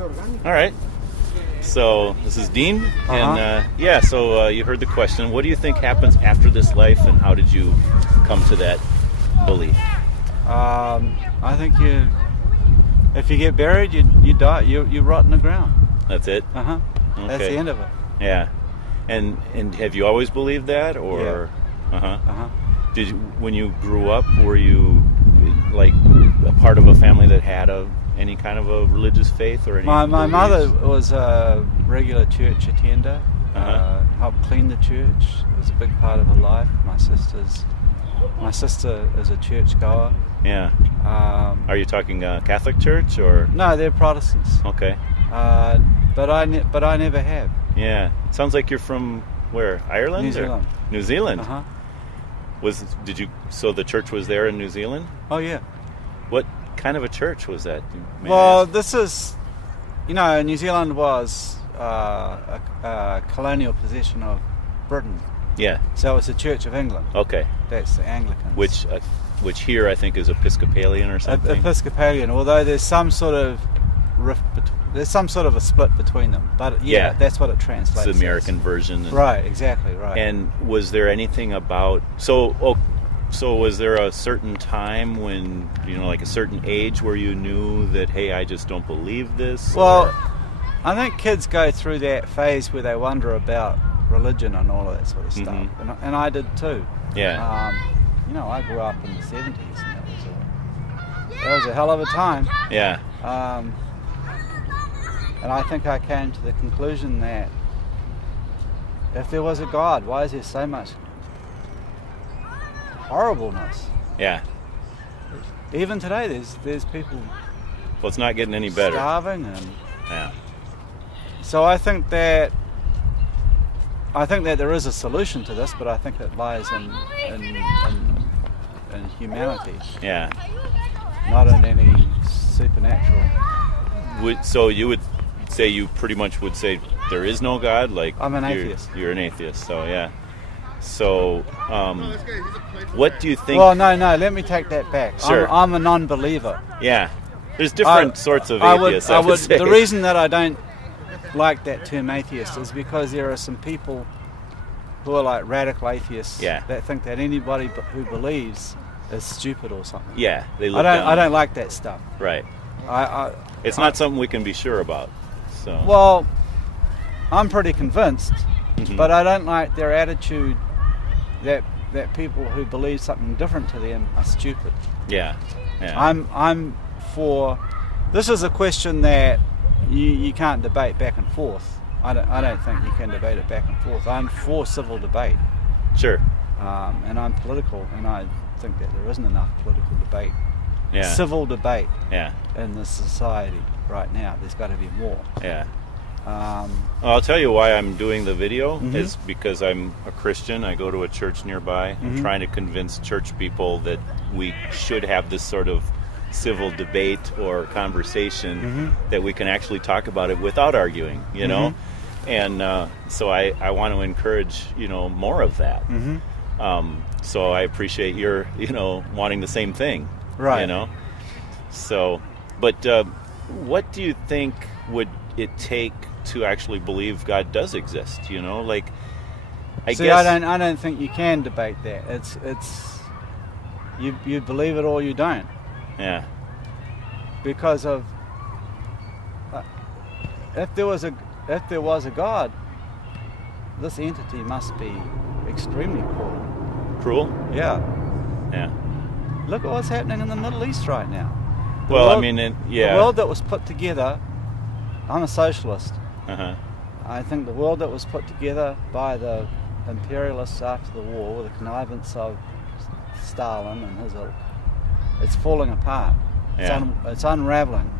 All right. So this is Dean, and so you heard the question. What do you think happens after this life, and how did you come to that belief? I think if you get buried, you die. You rot in the ground. That's it. Okay. That's the end of it. Yeah. And have you always believed that, or? Yeah. Did you, when you grew up, were you like a part of a family that had any kind of a religious faith or any? My beliefs? mother was a regular church attender. Helped clean the church. It was a big part of her life. My sister is a church goer. Yeah. Are you talking Catholic church or? No, they're Protestants. Okay. But I never have. Yeah. Sounds like you're from where? Ireland? New Zealand. New Zealand. So the church was there in New Zealand? Oh yeah. What kind of a church was that? Well, this is, New Zealand was a colonial possession of Britain. Yeah. So it's the Church of England. Okay. That's the Anglicans. Which here I think is Episcopalian or something. Episcopalian, although there's some sort of rift there's some sort of a split between them, but that's what it translates. It's the American version. Right, exactly, right. And was there anything about so was there a certain time when like a certain age where you knew that, hey, I just don't believe this? Well, I think kids go through that phase where they wonder about religion and all of that sort of stuff, and I did too. Yeah. I grew up in the 70s, and that was a hell of a time. Yeah. And I think I came to the conclusion that if there was a God, why is there so much horribleness? Yeah. Even today, there's people. Well, it's not getting any better. Starving and. Yeah. So I think that there is a solution to this, but I think it lies in humanity. Yeah. Not in any supernatural. So you would say you pretty much would say there is no God? Like I'm an atheist. You're an atheist, so yeah. So, what do you think? Well, no, let me take that back. Sure. I'm a non-believer. Yeah. There's different sorts of atheists. I would say. The reason that I don't like that term atheist is because there are some people who are like radical atheists that think that anybody who believes is stupid or something. Yeah, they look down. I don't like that stuff. Right. It's not something we can be sure about. So. Well, I'm pretty convinced, but I don't like their attitude that people who believe something different to them are stupid. Yeah. I'm for. This is a question that you can't debate back and forth. I don't think you can debate it back and forth. I'm for civil debate. Sure. And I'm political, and I think that there isn't enough political debate. Yeah. Civil debate. Yeah. In this society right now, there's got to be more. Yeah. I'll tell you why I'm doing the video is because I'm a Christian. I go to a church nearby. I'm trying to convince church people that we should have this sort of civil debate or conversation that we can actually talk about it without arguing, and so I want to encourage more of that. So I appreciate your wanting the same thing, right? So, but what do you think would it take to actually believe God does exist? I guess I don't think you can debate that. It's you believe it or you don't. Yeah. Because of if there was a God, this entity must be extremely cruel. Cruel? Yeah. Yeah. Look at what's happening in the Middle East right now. The world that was put together. I'm a socialist. I think the world that was put together by the imperialists after the war, with the connivance of Stalin and his ilk, it's falling apart. It's unraveling.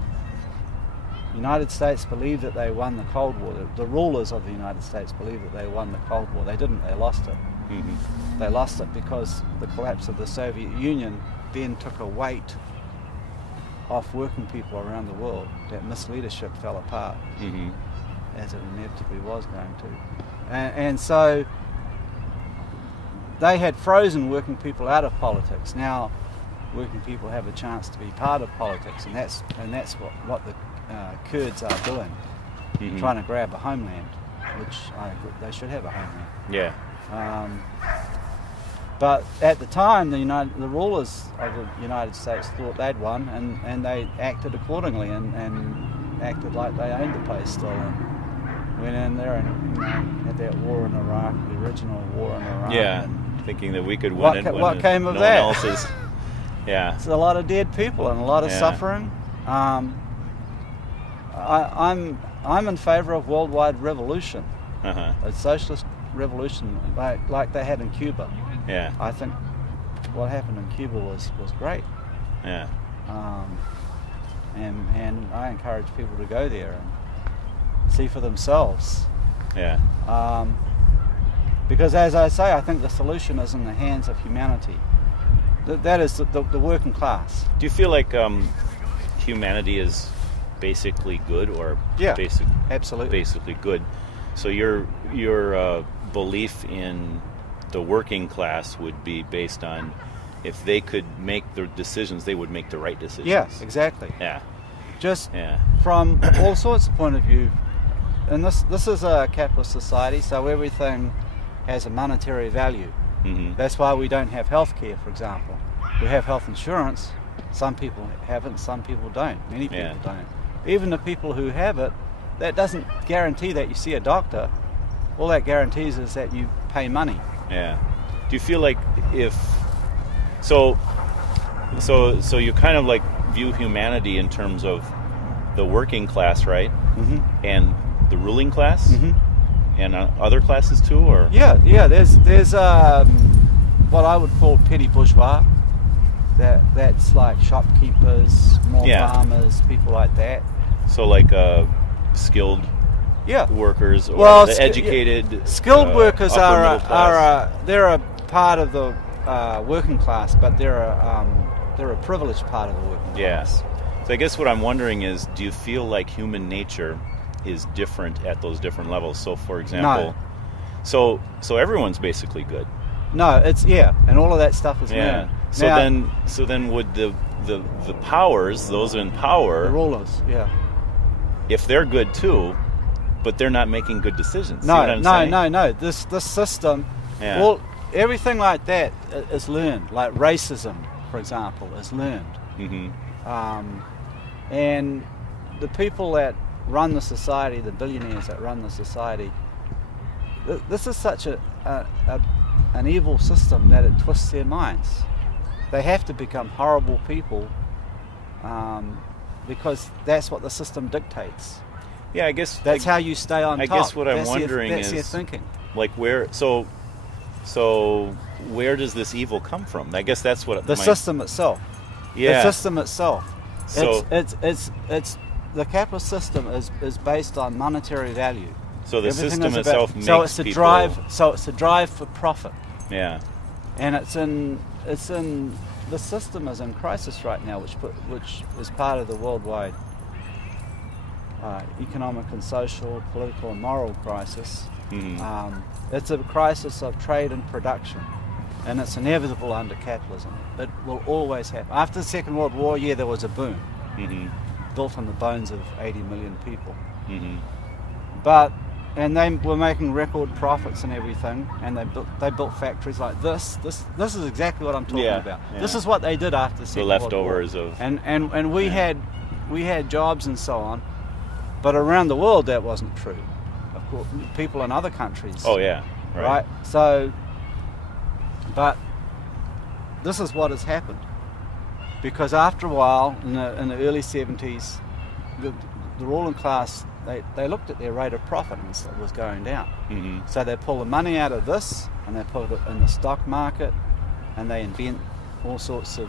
The United States believed that they won the Cold War. The rulers of the United States believed that they won the Cold War. They didn't. They lost it. They lost it because the collapse of the Soviet Union then took a weight off working people around the world. That misleadership fell apart, as it inevitably was going to. And so they had frozen working people out of politics. Now working people have a chance to be part of politics, and that's what the Kurds are doing, trying to grab a homeland, which they should have a homeland. Yeah. But at the time, the rulers of the United States thought they'd won, and they acted accordingly and acted like they owned the place still. And went in there and had that war in Iraq, the original war in Iraq. Yeah, thinking that we could win it. What came of no that? One else is, yeah. It's a lot of dead people and a lot of suffering. I'm in favour of worldwide revolution, a socialist revolution like they had in Cuba. Yeah. I think what happened in Cuba was great. Yeah. And I encourage people to go there and see for themselves. Yeah. Because as I say, I think the solution is in the hands of humanity. That is the working class. Do you feel like humanity is basically good, or absolutely basically good? So your belief in the working class would be based on, if they could make the decisions, they would make the right decisions. Yeah, exactly. Yeah. Just from all sorts of point of view. And this is a capitalist society, so everything has a monetary value. Mm-hmm. That's why we don't have health care, for example. We have health insurance. Some people have it, some people don't. Many people don't. Even the people who have it, that doesn't guarantee that you see a doctor. All that guarantees is that you pay money. Yeah. Do you feel like so you kind of like view humanity in terms of the working class, right? Mm-hmm. And the ruling class, and other classes too, or There's what I would call petty bourgeois. That's like shopkeepers, small farmers, people like that. So like skilled workers, or the educated. Skilled workers they're a part of the working class, but they're a privileged part of the working class. Yes. So I guess what I'm wondering is, do you feel like human nature is different at those different levels? So, for example, so everyone's basically good. No, it's and all of that stuff is learned. So then would the powers, those in power, the rulers, if they're good too, but they're not making good decisions. No. This system, everything like that is learned. Like racism, for example, is learned. Mm-hmm. And the people that run the society, the billionaires that run the society, this is such an evil system that it twists their minds. They have to become horrible people because that's what the system dictates. Yeah, I guess that's how you stay on top. I guess what I'm wondering that's is their thinking. Like where where does this evil come from? I guess that's what the system itself. Yeah. The system itself. So it's the capitalist system is based on monetary value. So the system itself makes it's a drive for profit. Yeah. And it's in the system is in crisis right now, which is part of the worldwide economic and social, political and moral crisis. Mm-hmm. It's a crisis of trade and production, and it's inevitable under capitalism. It will always happen. After the Second World War, there was a boom, built on the bones of 80 million people. Mm-hmm. And they were making record profits and everything, and they built factories like this. This is exactly what I'm talking about. Yeah. This is what they did after the Second World War. The leftovers of and we had jobs and so on, but around the world that wasn't true. Of course, people in other countries. Oh yeah, right. So, but this is what has happened, because after a while, in the early 70s, the ruling class. They looked at their rate of profit and it was going down. Mm-hmm. So they pull the money out of this and they put it in the stock market, and they invent all sorts of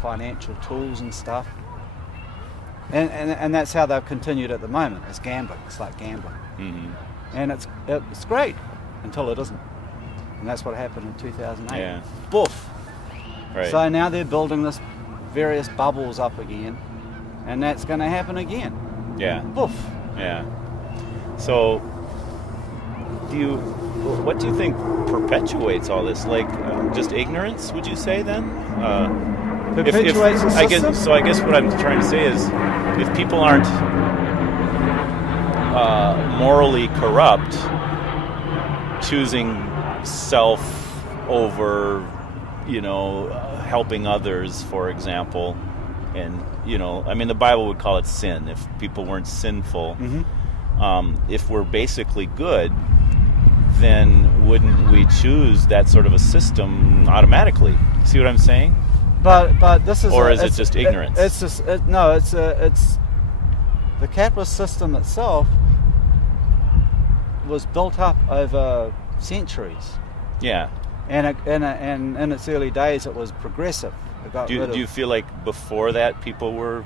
financial tools and stuff. And that's how they've continued at the moment. It's gambling. It's like gambling. Mm-hmm. And it's great until it isn't. And that's what happened in 2008. Yeah. Boof. Right. So now they're building this various bubbles up again, and that's going to happen again. Yeah. Boof. Yeah. So, what do you think perpetuates all this? Like, just ignorance? Would you say then? Perpetuates the system? I guess what I'm trying to say is, if people aren't morally corrupt, choosing self over, helping others, for example. And, the Bible would call it sin if people weren't sinful. If we're basically good, then wouldn't we choose that sort of a system automatically? See what I'm saying? But this is, or is it just ignorance? It's just it's the capitalist system itself was built up over centuries. Yeah. And in its early days, it was progressive. Do you feel like before that people were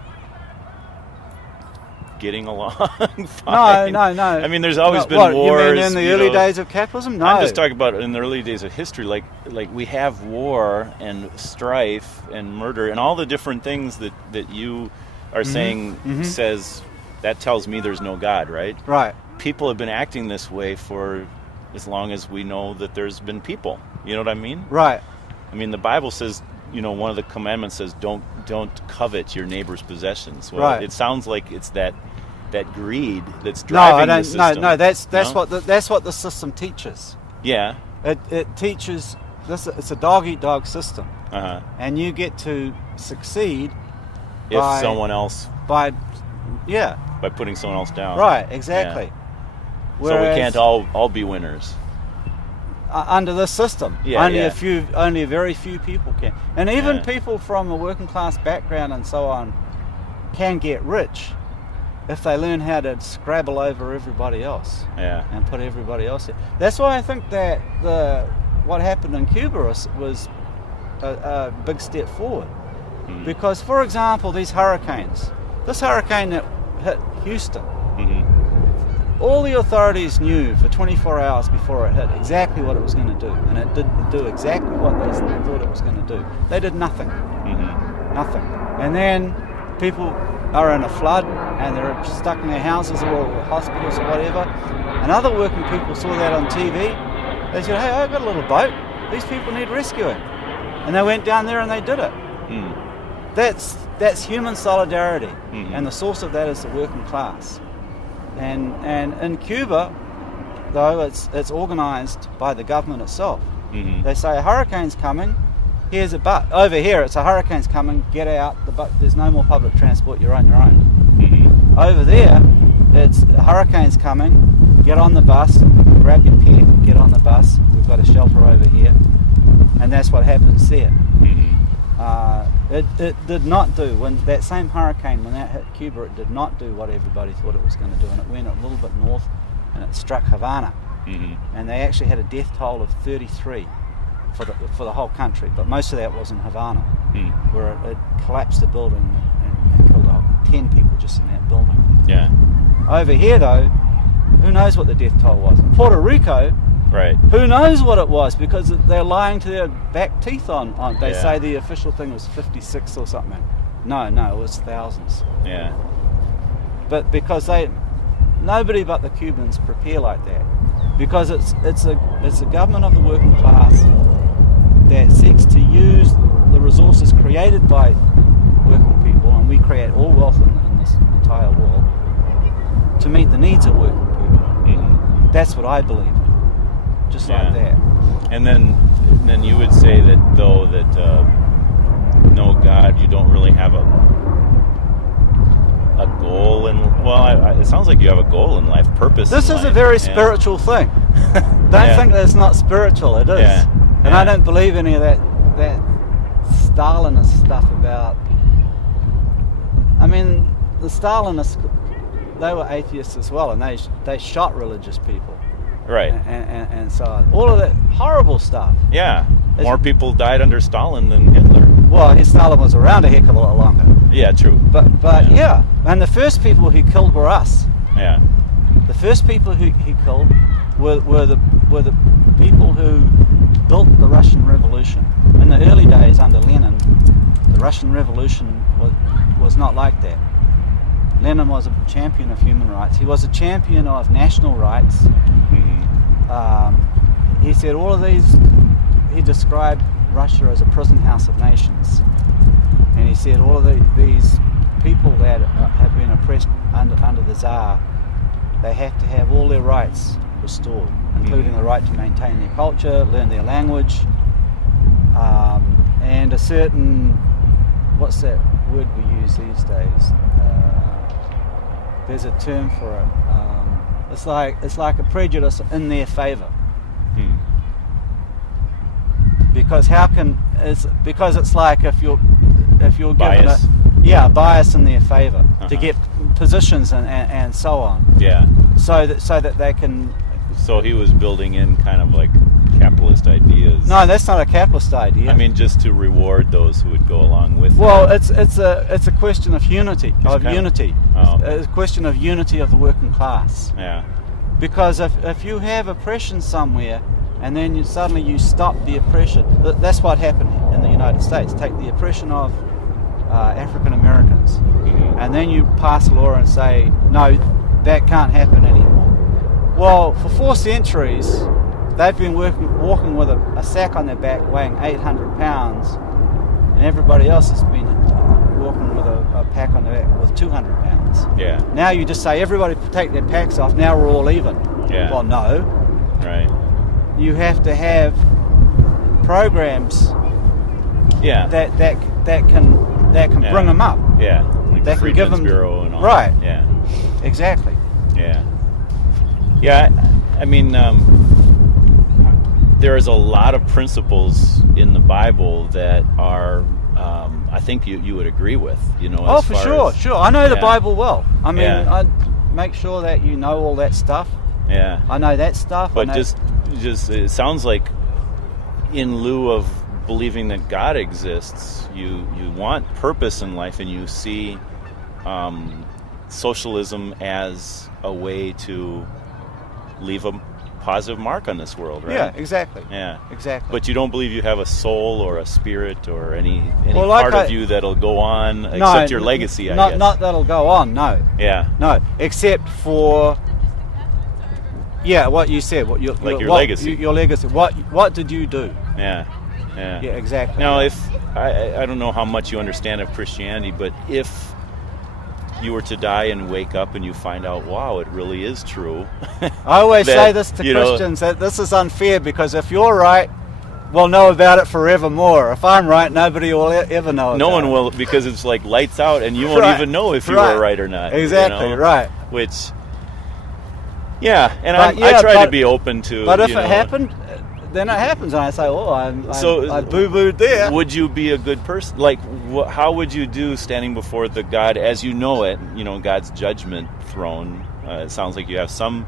getting along fine? No. I mean, there's always been wars. You mean in the early days of capitalism? No. I'm just talking about in the early days of history. Like we have war and strife and murder and all the different things that you are saying says that tells me there's no God, right? Right. People have been acting this way for as long as we know that there's been people. You know what I mean? Right. I mean, the Bible says, one of the commandments says, don't covet your neighbor's possessions. Well, right. It sounds like it's that greed that's driving the system. No, that's what the system teaches. Yeah. It teaches this. It's a dog-eat-dog system, and you get to succeed if someone else by putting someone else down. Right. Exactly. Yeah. So we can't all be winners. Under this system, only a very few people can, and even people from a working class background and so on can get rich if they learn how to scrabble over everybody else, and put everybody else in. That's why I think that what happened in Cuba was a big step forward, because, for example, this hurricane that hit Houston. All the authorities knew for 24 hours before it hit exactly what it was going to do, and it didn't do exactly what they thought it was going to do. They did nothing. Nothing. And then people are in a flood and they're stuck in their houses or hospitals or whatever, and other working people saw that on TV. They said, hey, I've got a little boat. These people need rescuing. And they went down there and they did it. That's human solidarity, and the source of that is the working class. And in Cuba, though, it's organised by the government itself. They say a hurricane's coming. Here's a but. Over here, it's a hurricane's coming. Get out. There's no more public transport. You're on your own. Over there, it's a hurricane's coming. Get on the bus. Grab your pet. Get on the bus. We've got a shelter over here, and that's what happens there. It did not do, when that same hurricane, when that hit Cuba, it did not do what everybody thought it was going to do, and it went a little bit north and it struck Havana, and they actually had a death toll of 33 for the whole country, but most of that was in Havana, where it collapsed the building and killed 10 people just in that building. Yeah. Over here, though, who knows what the death toll was? In Puerto Rico, right. Who knows what it was, because they're lying to their back teeth on. They say the official thing was 56 or something. No, it was thousands. Yeah. But because nobody but the Cubans prepare like that, because it's a government of the working class that seeks to use the resources created by working people, and we create all wealth in this entire world, to meet the needs of working people. That's what I believe. Just like that. And then you would say that, though, that no God, you don't really have a goal in. Well, it sounds like you have a goal in life, purpose. This is a very spiritual thing. Don't think that it's not spiritual. It is, and I don't believe any of that Stalinist stuff about. I mean, the Stalinists, they were atheists as well, and they shot religious people. Right. And so all of that horrible stuff. Yeah. More people died under Stalin than Hitler. Well, Stalin was around a heck of a lot longer. Yeah, true. But and the first people he killed were us. Yeah. The first people he killed were the people who built the Russian Revolution. In the early days under Lenin, the Russian Revolution was not like that. Lenin was a champion of human rights. He was a champion of national rights. He said all of these. He described Russia as a prison house of nations, and he said all of these people that have been oppressed under the Tsar they have to have all their rights restored, including the right to maintain their culture, learn their language, and a certain, what's that word we use these days? There's a term for it. It's like a prejudice in their favour. Because it's like if you're given bias. a bias in their favour to get positions and so on. Yeah. So that they can. So he was building in kind of like capitalist ideas. No, that's not a capitalist idea. I mean, just to reward those who would go along with. Well, it's a question of unity. Oh. It's a question of unity of the working class. Yeah. Because if you have oppression somewhere, and then suddenly you stop the oppression. That's what happened in the United States. Take the oppression of African Americans, and then you pass a law and say, no, that can't happen anymore. Well, for 4 centuries, they've been walking with a sack on their back weighing 800 pounds, and everybody else has been walking with a pack on their back with 200 pounds. Yeah. Now you just say, everybody take their packs off, now we're all even. Yeah. Well, no. Right. You have to have programs that can bring them up. Yeah, like that the can give Freedmen's them Bureau and all right. that. Yeah, exactly. Yeah, yeah. I mean, there is a lot of principles in the Bible that are, I think you would agree with. You know. Oh, for sure, sure. I know the Bible well. I mean, I make sure that you know all that stuff. Yeah, I know that stuff. But just it sounds like, in lieu of believing that God exists, you want purpose in life, and you see socialism as a way to leave a positive mark on this world, right? Yeah, exactly. Yeah, exactly. But you don't believe you have a soul or a spirit or any part of you that'll go on, except your legacy, I guess. Not that'll go on, no. Yeah. No, except for... Yeah, what you said, your legacy. Your legacy. What did you do? Yeah, yeah. Yeah, exactly. Now, if I don't know how much you understand of Christianity, but if you were to die and wake up and you find out, wow, it really is true. I always say this to Christians, that this is unfair, because if you're right, we'll know about it forevermore. If I'm right, nobody will ever know about it. No one will, because it's like lights out, and you won't even know if you were right or not. Exactly, right. Which... Yeah, and I try to be open to... But if it happened, then it happens, and I say, I boo-booed there. Would you be a good person? Like, how would you do standing before the God as you know it, God's judgment throne? It sounds like you have some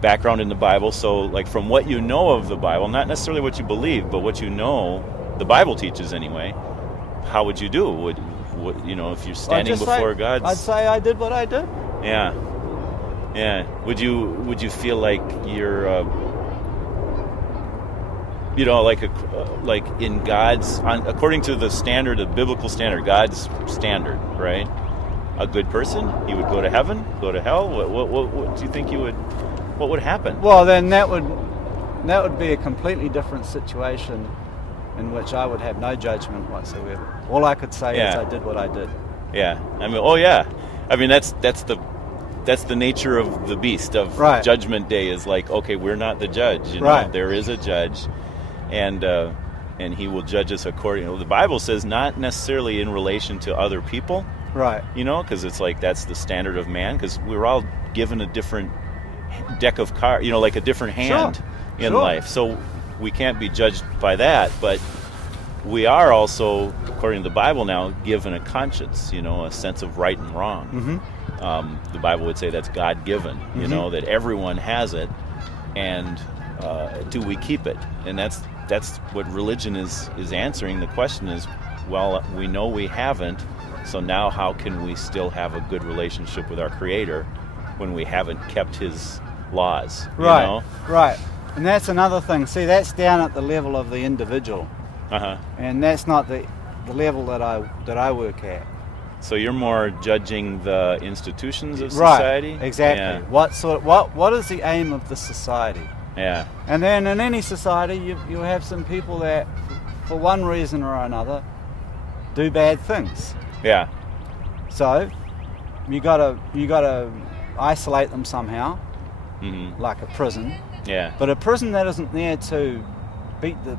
background in the Bible, so like from what you know of the Bible, not necessarily what you believe, but what you know, the Bible teaches anyway, how would you do? If you're standing before God? I'd say I did what I did. Yeah. Yeah. Would you feel like you're, like in God's, according to the standard, the biblical standard, God's standard, right? A good person, he would go to heaven, go to hell. What do you think what would happen? Well, then that would be a completely different situation, in which I would have no judgment whatsoever. All I could say is I did what I did. Yeah. I mean, that's the nature of the beast of Judgment Day, is like, okay, we're not the judge, there is a judge, and he will judge us according. The Bible says not necessarily in relation to other people, right? Because it's like that's the standard of man, because we're all given a different deck of cards, like a different hand in life, so we can't be judged by that, but we are also, according to the Bible now, given a conscience, a sense of right and wrong. Mm-hmm. The Bible would say that's God-given, that everyone has it, and do we keep it? And that's what religion is answering. The question is, well, we know we haven't, so now how can we still have a good relationship with our Creator when we haven't kept His laws? Right. And that's another thing. See, that's down at the level of the individual. Uh-huh. And that's not the level that I work at. So you're more judging the institutions of society? Right, exactly. Yeah. What is the aim of the society? Yeah. And then in any society, you have some people that, for one reason or another, do bad things. Yeah. So you gotta isolate them somehow, like a prison. Yeah. But a prison that isn't there to beat the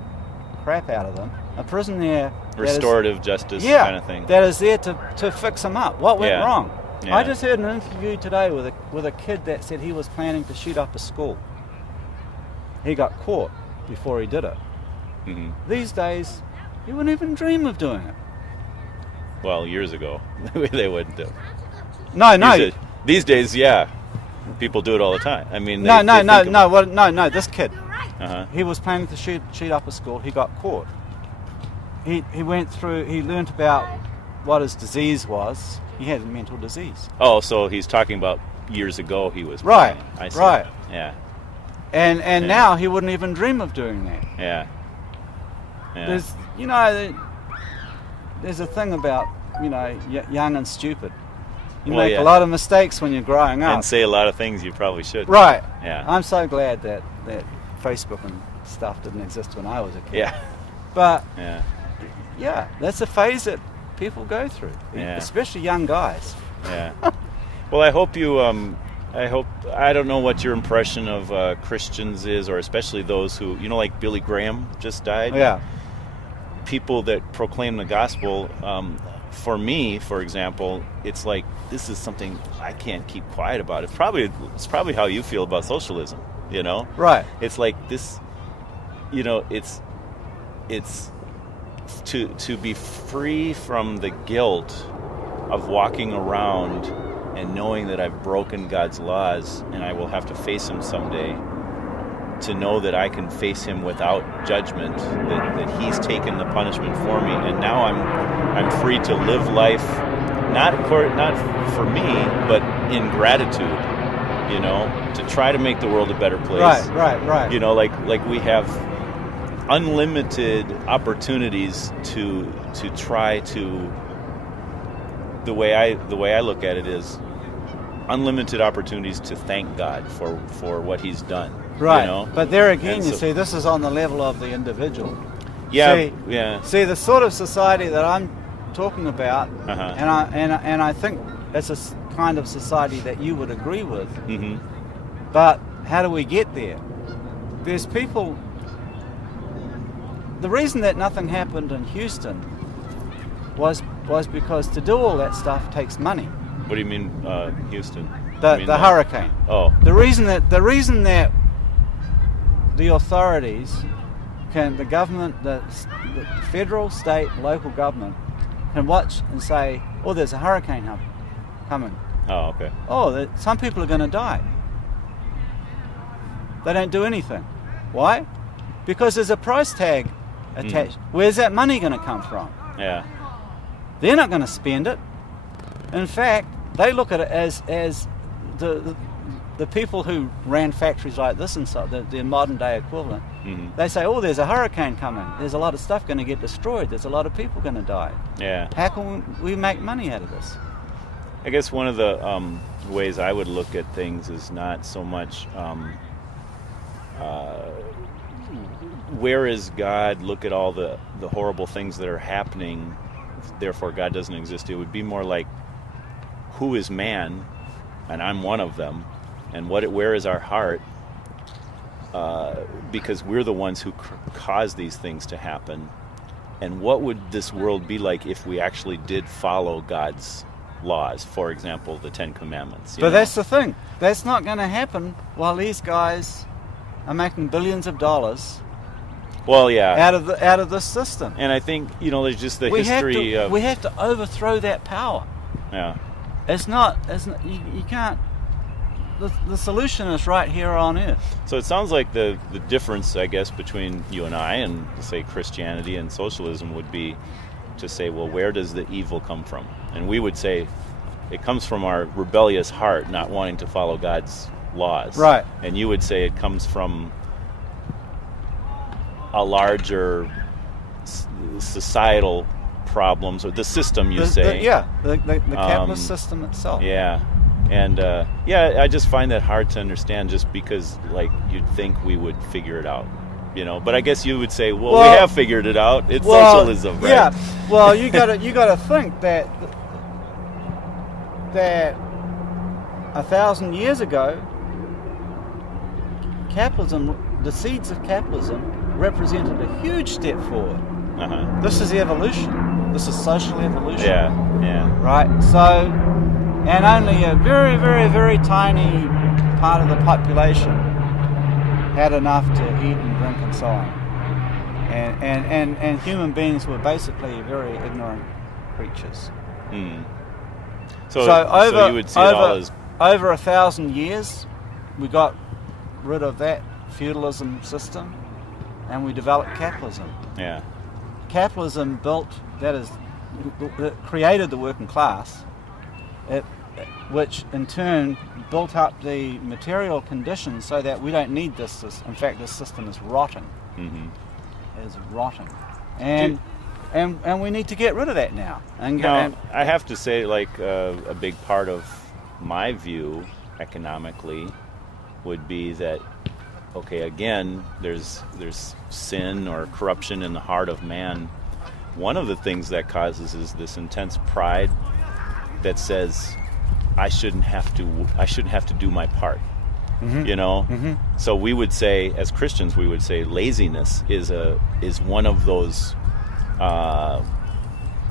crap out of them. A prison there... Restorative justice kind of thing. That is there to fix them up. What went wrong? Yeah. I just heard an interview today with a kid that said he was planning to shoot up a school. He got caught before he did it. These days, he wouldn't even dream of doing it. Well, years ago, they wouldn't do. No. These days, yeah, people do it all the time. I mean, no. This kid, he was planning to shoot up a school. He got caught. He went through. He learnt about what his disease was. He had a mental disease. Oh, so he's talking about years ago. He was right. I see. Right. Yeah. And now he wouldn't even dream of doing that. Yeah. There's there's a thing about young and stupid. You make a lot of mistakes when you're growing up. And say a lot of things you probably shouldn't. Right. Yeah. I'm so glad that Facebook and stuff didn't exist when I was a kid. Yeah. But that's a phase that people go through, especially young guys. Yeah. Well, I hope you. I don't know what your impression of Christians is, or especially those who, like Billy Graham just died. Yeah. People that proclaim the gospel. For me, for example, it's like this is something I can't keep quiet about. It's probably how you feel about socialism. Right. It's like this. It's to be free from the guilt of walking around and knowing that I've broken God's laws and I will have to face Him someday, to know that I can face Him without judgment, that He's taken the punishment for me, and now I'm free to live life, not for me, but in gratitude, to try to make the world a better place. Right. Like we have unlimited opportunities to try to. The way I look at it is unlimited opportunities to thank God for what He's done. Right. But there again, see, this is on the level of the individual. Yeah. See, the sort of society that I'm talking about, and I think it's a kind of society that you would agree with. But how do we get there? There's people. The reason that nothing happened in Houston was because to do all that stuff takes money. What do you mean, Houston? The hurricane. Oh. The reason that the authorities the government, the federal, state, local government can watch and say, "Oh, there's a hurricane coming." Oh, okay. Oh, some people are going to die. They don't do anything. Why? Because there's a price tag attached. Where's that money going to come from? Yeah. They're not going to spend it. In fact, they look at it as the people who ran factories like this and so the modern day equivalent. They say, "Oh, there's a hurricane coming. There's a lot of stuff going to get destroyed. There's a lot of people going to die. Yeah. How can we make money out of this?" I guess one of the ways I would look at things is not so much where is God? Look at all the horrible things that are happening. Therefore, God doesn't exist. It would be more like, who is man? And I'm one of them. And where is our heart? Because we're the ones who cause these things to happen. And what would this world be like if we actually did follow God's laws? For example, the Ten Commandments. But that's the thing. That's not going to happen while these guys are making billions of dollars. Well, yeah. Out of this system. And I think, there's just the history of... We have to overthrow that power. Yeah. It's not you can't... The solution is right here on Earth. So it sounds like the difference, I guess, between you and I and, say, Christianity and socialism would be to say, well, where does the evil come from? And we would say it comes from our rebellious heart not wanting to follow God's laws. Right. And you would say it comes from a larger societal problems, or the system, you say. The capitalist system itself. Yeah. And I just find that hard to understand, just because you'd think we would figure it out, But I guess you would say, well, we have figured it out. It's socialism, right? Yeah. Well, you gotta think that 1,000 years ago, capitalism, the seeds of capitalism, represented a huge step forward. This is evolution. This is social evolution. Yeah. Right? So, and only a very, very, very tiny part of the population had enough to eat and drink and so on. And human beings were basically very ignorant creatures. So you would see it all as... Over 1,000 years, we got rid of that feudalism system and we developed capitalism. Yeah. Capitalism created the working class, which in turn built up the material conditions so that we don't need this system. In fact, this system is rotten. It is rotten. And we need to get rid of that now. Now, I have to say, like, a big part of my view economically would be that, okay, again, there's sin or corruption in the heart of man. One of the things that causes is this intense pride that says, I shouldn't have to do my part. You know? So we would say, as Christians, we would say laziness is one of those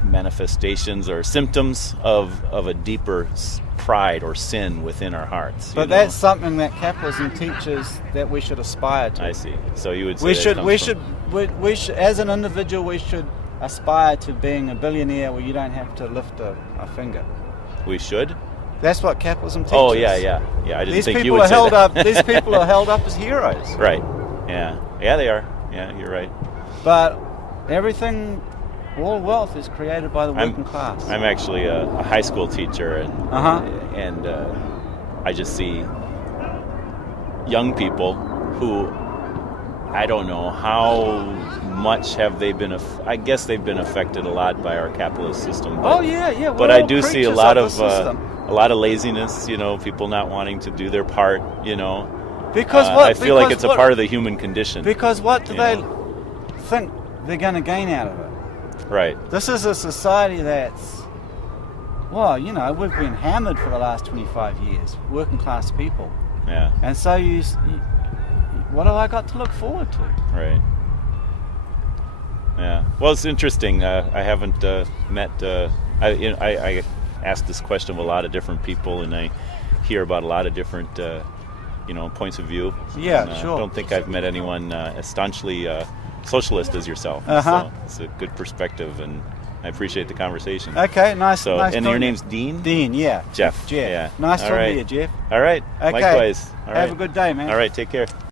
manifestations or symptoms of a deeper pride or sin within our hearts. But that's something that capitalism teaches that we should aspire to. I see. So you would say we should, as an individual, we should aspire to being a billionaire where you don't have to lift a finger. We should? That's what capitalism teaches. Oh, yeah. I didn't think you would say that. These people are held up as heroes. Right. Yeah, they are. Yeah, you're right. But everything, all wealth is created by the working class. I'm actually a high school teacher, and I just see young people who, I don't know how much have they been. I guess they've been affected a lot by our capitalist system. But, but I do see a lot of laziness. People not wanting to do their part. Because I feel like it's a part of the human condition. Because what do they think they're going to gain out of it? Right. This is a society that's, we've been hammered for the last 25 years, working class people. Yeah. And so what have I got to look forward to? Right. Yeah. Well, it's interesting. I haven't met. I asked this question of a lot of different people, and I hear about a lot of different, points of view. Yeah, and, sure. I don't think I've met anyone as staunchly socialist as yourself. So it's a good perspective, and I appreciate the conversation. Okay, nice. Nice. And your name's Dean? Dean, yeah. Jeff. Yeah. Yeah. Nice talking to you, Jeff. All right. Okay. Likewise. All right. Have a good day, man. All right. Take care.